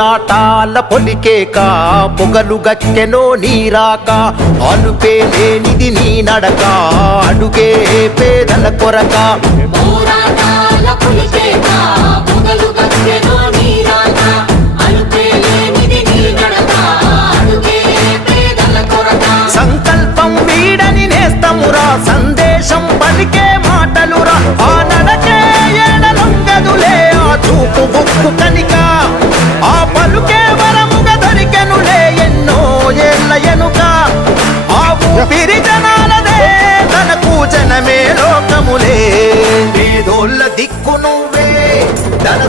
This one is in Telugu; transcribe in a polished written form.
పోరాటాల పొలికేక పొగలు గక్కెనో నీరాక అలుపే లేనిది నీ నడక అడుగే పేదల కొరక పోరాటాల పొలికేక పొగలు గక్కెనో నీరాక అలుపే లేనిది నీ నడక అడుగే పేదల కొరక సంకల్పం వీడని నేస్తమురా సందేశం పలికే మాటలురా ఆ నడకే ఏడలొంగదులే ఆ చూపు బుక్కు కనిక ఆ పలుకే వరముగా దొరికెనులే ఎన్నో ఏళ్ళ ఎనుక ఆ ఊపిరి జనాలదే తనకు జనమే లోకములే పేదోళ్ళ దిక్కు నువ్వే ధన